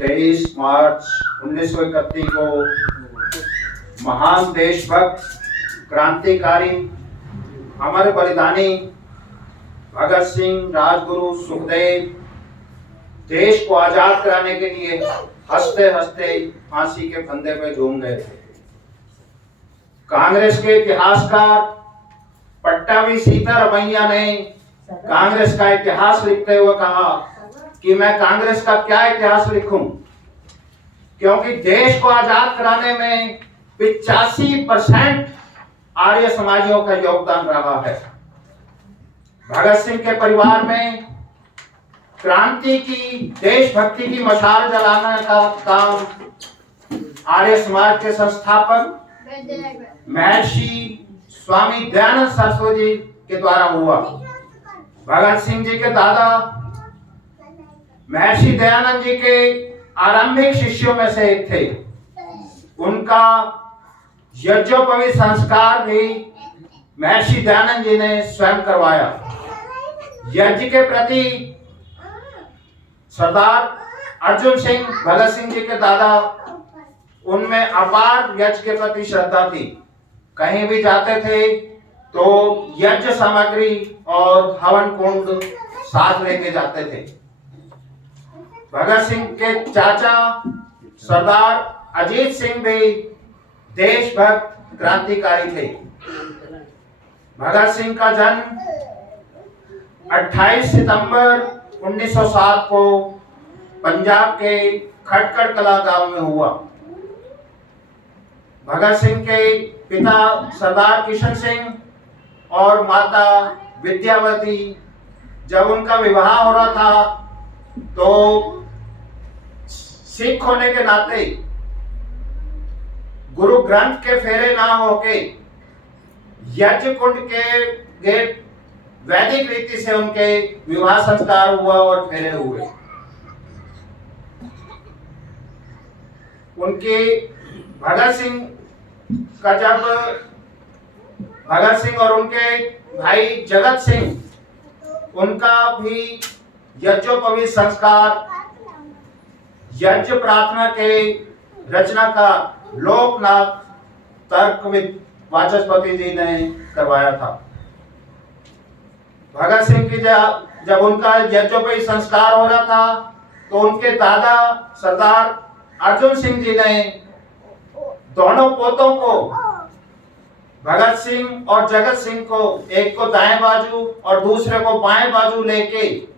23 मार्च 1931 को महान देशभक्त, क्रांतिकारी, हमारे बलिदानी भगत सिंह, राजगुरु, सुखदेव देश को आजाद कराने के लिए हंसते हंसते फांसी के फंदे पे झूम गए थे। कांग्रेस के इतिहासकार पट्टाभी सीतारमैया ने कांग्रेस का इतिहास लिखते हुए कहा कि मैं कांग्रेस का क्या इतिहास लिखूं, क्योंकि देश को आजाद कराने में 85% आर्य समाजियों का योगदान रहा है। भगत सिंह के परिवार में क्रांति की, देशभक्ति की मशाल जलाने का काम आर्य समाज के संस्थापक महर्षि स्वामी दयानंद सरस्वती जी के द्वारा हुआ। भगत सिंह जी के दादा महर्षि दयानंद जी के आरंभिक शिष्यों में से एक थे। उनका यज्ञोपवीत संस्कार भी महर्षि दयानंद जी ने स्वयं करवाया। यज्ञ के प्रति सरदार अर्जुन सिंह, भगत सिंह जी के दादा, उनमें अपार यज्ञ के प्रति श्रद्धा थी। कहीं भी जाते थे तो यज्ञ सामग्री और हवन कुंड साथ लेके जाते थे। भगत सिंह के चाचा सरदार अजीत सिंह भी देशभक्त क्रांतिकारी थे। भगत सिंह का जन्म 28 सितंबर 1907 को पंजाब के खटकड़ कला गांव में हुआ। भगत सिंह के पिता सरदार किशन सिंह और माता विद्यावती, जब उनका विवाह हो रहा था तो सिख होने के नाते गुरु ग्रंथ के फेरे ना होके यज्ञ कुंड के गेट वैदिक रीति से उनके विवाह संस्कार हुआ और फेरे हुए। उनके भगत सिंह और उनके भाई जगत सिंह, उनका भी यज्ञोपवीत संस्कार, यज्ञ प्रार्थना के रचना का लोकनाथ तर्कविद वाचस्पति जी ने करवाया था। भगत सिंह की जब उनका यज्ञोपवीत संस्कार हो रहा था तो उनके दादा सरदार अर्जुन सिंह जी ने दोनों पोतों को, भगत सिंह और जगत सिंह को, एक को दाएं बाजू और दूसरे को बाएं बाजू लेके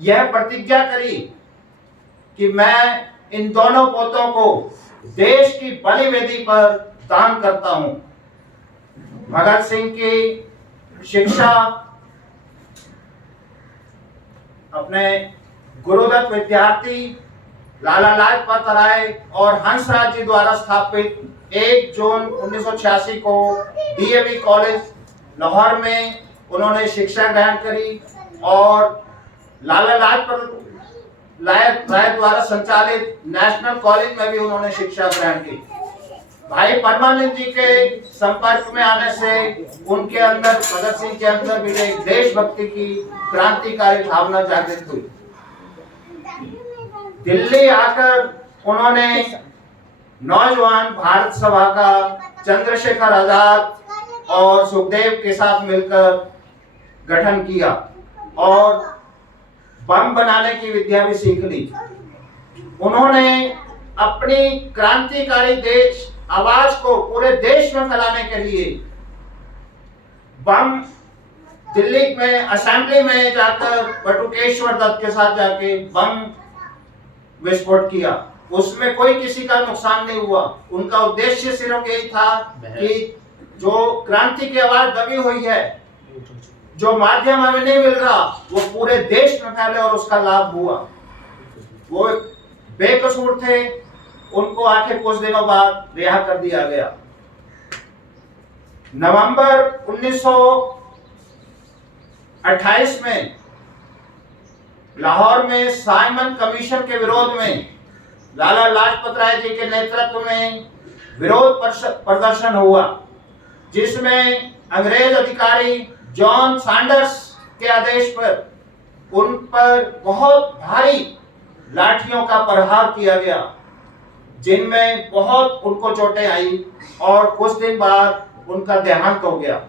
यह प्रतिज्ञा करी कि मैं इन दोनों पोतों को देश की बलि वेदी पर दान करता हूं। भगत सिंह की शिक्षा अपने गुरुदत्त विद्यार्थी लाला लाजपत राय और हंसराज जी द्वारा स्थापित 1 जून 1986 को डीएवी कॉलेज लाहौर में उन्होंने शिक्षा ग्रहण करी और लाला लाजपत राय द्वारा संचालित नेशनल कॉलेज में भी उन्होंने शिक्षा ग्रहण की। भाई परमानंद जी के संपर्क में आने से उनके अंदर, भगत सिंह के अंदर भी एक देशभक्ति की क्रांतिकारी भावना जागृत हुई। दिल्ली आकर उन्होंने नौजवान भारत सभा का चंद्रशेखर आजाद और सुखदेव के साथ मिलकर गठन किया और बम बनाने की विद्या भी सीख ली। उन्होंने अपनी क्रांतिकारी देश आवाज को पूरे देश में फैलाने के लिए बम दिल्ली में असेंबली में जाकर बटुकेश्वर दत्त के साथ जाके बम विस्फोट किया। उसमें कोई किसी का नुकसान नहीं हुआ। उनका उद्देश्य सिर्फ यही था कि जो क्रांति की आवाज दबी हुई है, जो माध्यम हमें नहीं मिल रहा, वो पूरे देश में फैले और उसका लाभ हुआ। वो बेकसूर थे, उनको आखिर कुछ दिनों बाद रिहा कर दिया गया। नवंबर 1928 में लाहौर में साइमन कमीशन के विरोध में लाला लाजपत राय जी के नेतृत्व में विरोध प्रदर्शन हुआ, जिसमें अंग्रेज अधिकारी जॉन सैंडर्स के आदेश पर उन पर बहुत भारी लाठियों का प्रहार किया गया, जिनमें बहुत उनको चोटें आई और कुछ दिन बाद उनका देहांत हो गया।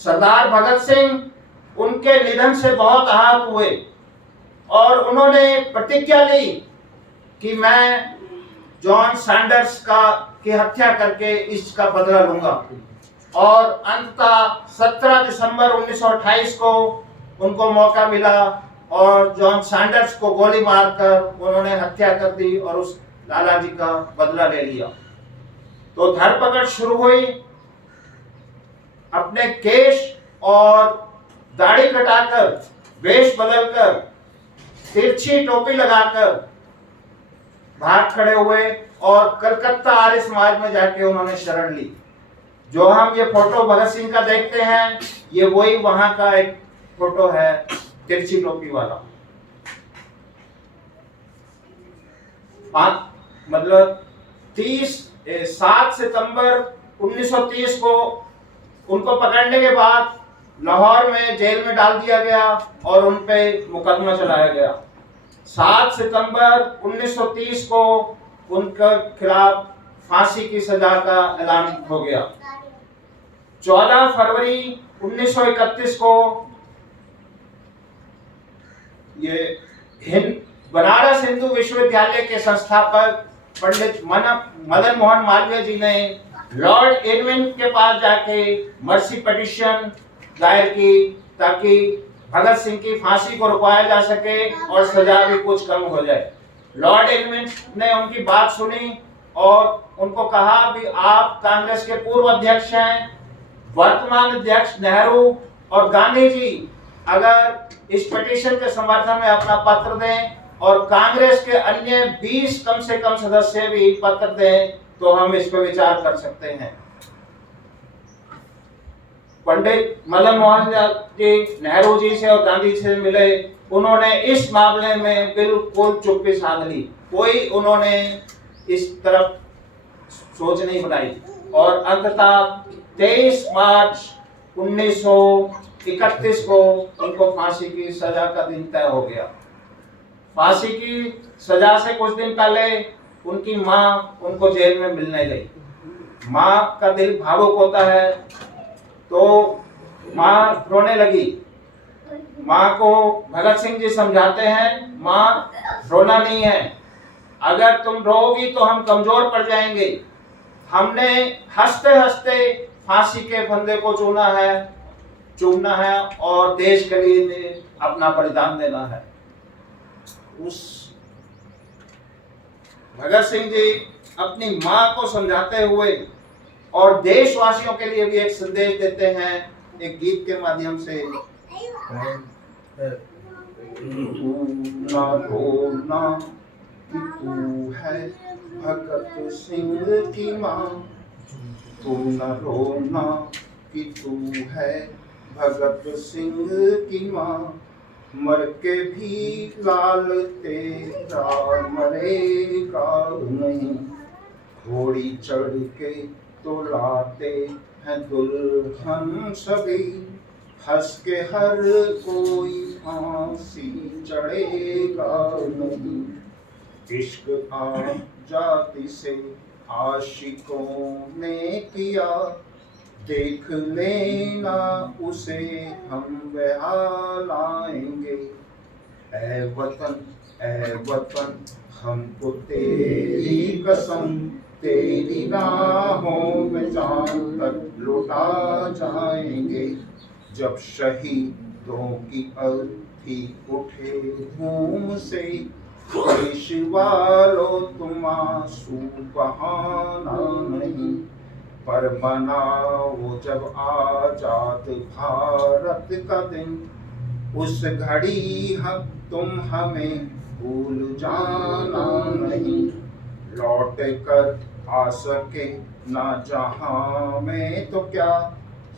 सरदार भगत सिंह उनके निधन से बहुत आहत हुए और उन्होंने प्रतिज्ञा ली कि मैं जॉन सैंडर्स की हत्या करके इसका बदला लूंगा। और अंततः 17 दिसंबर 1928 को उनको मौका मिला और जॉन सैंडर्स को गोली मारकर उन्होंने हत्या कर दी और उस लाला जी का बदला ले लिया। तो धरपकड़ शुरू हुई। अपने केश और दाढ़ी कटाकर, वेश बदलकर, तिरछी टोपी लगाकर भाग खड़े हुए और कलकत्ता आर्य समाज में जाके उन्होंने शरण ली। जो हम ये फोटो भगत सिंह का देखते हैं, ये वही वहां का एक फोटो है, तिरछी टोपी वाला। मतलब 7 सितंबर 1930 को उनको पकड़ने के बाद लाहौर में जेल में डाल दिया गया और उन पे मुकदमा चलाया गया। 7 सितंबर 1930 को उनके खिलाफ फांसी की सजा का ऐलान हो गया। 14 फरवरी 1931 को ये बनारस हिंदू विश्वविद्यालय के संस्थापक पंडित मदन मोहन मालवीय जी ने लॉर्ड इरविन के पास जाके मर्सी पिटीशन दायर की ताकि भगत सिंह की फांसी को रुकवाया जा सके और सजा भी कुछ कम हो जाए। लॉर्ड इरविन ने उनकी बात सुनी और उनको कहा भी आप कांग्रेस के पूर्व अध्यक्ष हैं, वर्तमान अध्यक्ष नेहरू और गांधी जी अगर इस पिटीशन के समर्थन में अपना पत्र दें और कांग्रेस के अन्य 20 कम से कम सदस्य भी पत्र दें तो हम इस पर विचार कर सकते हैं। पंडित मदन मोहन जी नेहरू जी से और गांधी जी से मिले। उन्होंने इस मामले में बिल्कुल चुप्पी साध ली, कोई उन्होंने इस तरफ सोच नहीं बनाई और अंततः 23 मार्च 1931 को उनको फांसी की सजा का दिन तय हो गया। फांसी की सजा से कुछ दिन पहले उनकी माँ उनको जेल में मिलने गई। माँ का दिल भावुक होता है तो माँ रोने लगी। माँ को भगत सिंह जी समझाते हैं, माँ रोना नहीं है, अगर तुम रोओगी तो हम कमजोर पड़ जाएंगे। हमने हंसते हंसते फांसी के फंदे को चूमना है और देश के लिए अपना बलिदान देना है। उस भगत सिंह जी अपनी माँ को समझाते हुए और देशवासियों के लिए भी एक संदेश देते हैं एक गीत के माध्यम से। तू ना रोना कि तू है भगत सिंह की माँ, तू न रोना कि तू है भगत सिंह की माँ, मर के भी लाल तेरा मरेगा नहीं, घोड़ी चढ़ के तो लाते हैं दुल्हन सभी, हंस के हर कोई फांसी चढ़ेगा नहीं, इश्क आजादी से आशिकों ने किया, देख लेना उसे हम बहा लाएंगे। ऐ वतन हमको तेरी कसम, तेरी राहों में जान तक लौटा जाएंगे, जब शहीदों की अर्थी उठे धूम से, देश वालों तुम आंसू बहाना नहीं, पर मनाओ जब आजाद भारत का दिन, उस घड़ी हम तुम हमें भूल जाना नहीं, लौट कर आ सके ना जहां में तो क्या,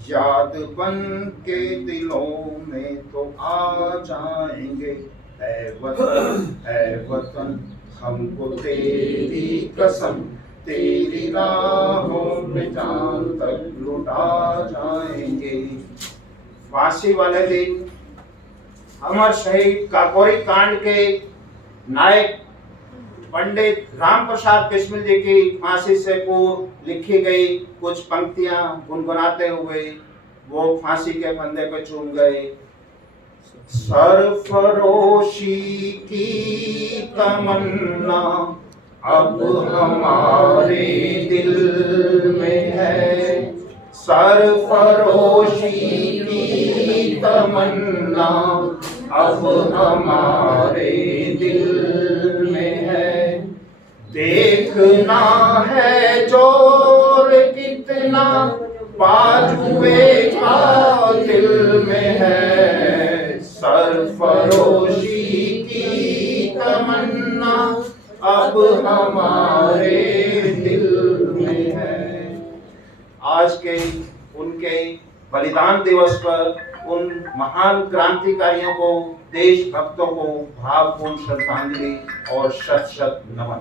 याद बन के दिलों में तो आ जाएंगे। ऐ वतन हमको तेरी कसम, तेरी राहों में जान तक लुटा जाएंगे। फांसी वाले दिन अमर शहीद काकोरी कांड के नायक पंडित राम प्रसाद बिस्मिल जी की फांसी से पूर्व लिखी गई कुछ पंक्तियां गुनगुनाते हुए वो फांसी के फंदे पे चूम गए। सरफरोशी की तमन्ना अब हमारे दिल में है, सरफरोशी की तमन्ना अब हमारे दिल में है। देखना है जोर कितना बाजुए का दिल में है, सरफरोशी की तमन्ना अब हमारे दिल में है। आज के उनके बलिदान दिवस पर उन महान क्रांतिकारियों को, देशभक्तों को भावपूर्ण श्रद्धांजलि और शत शत नमन।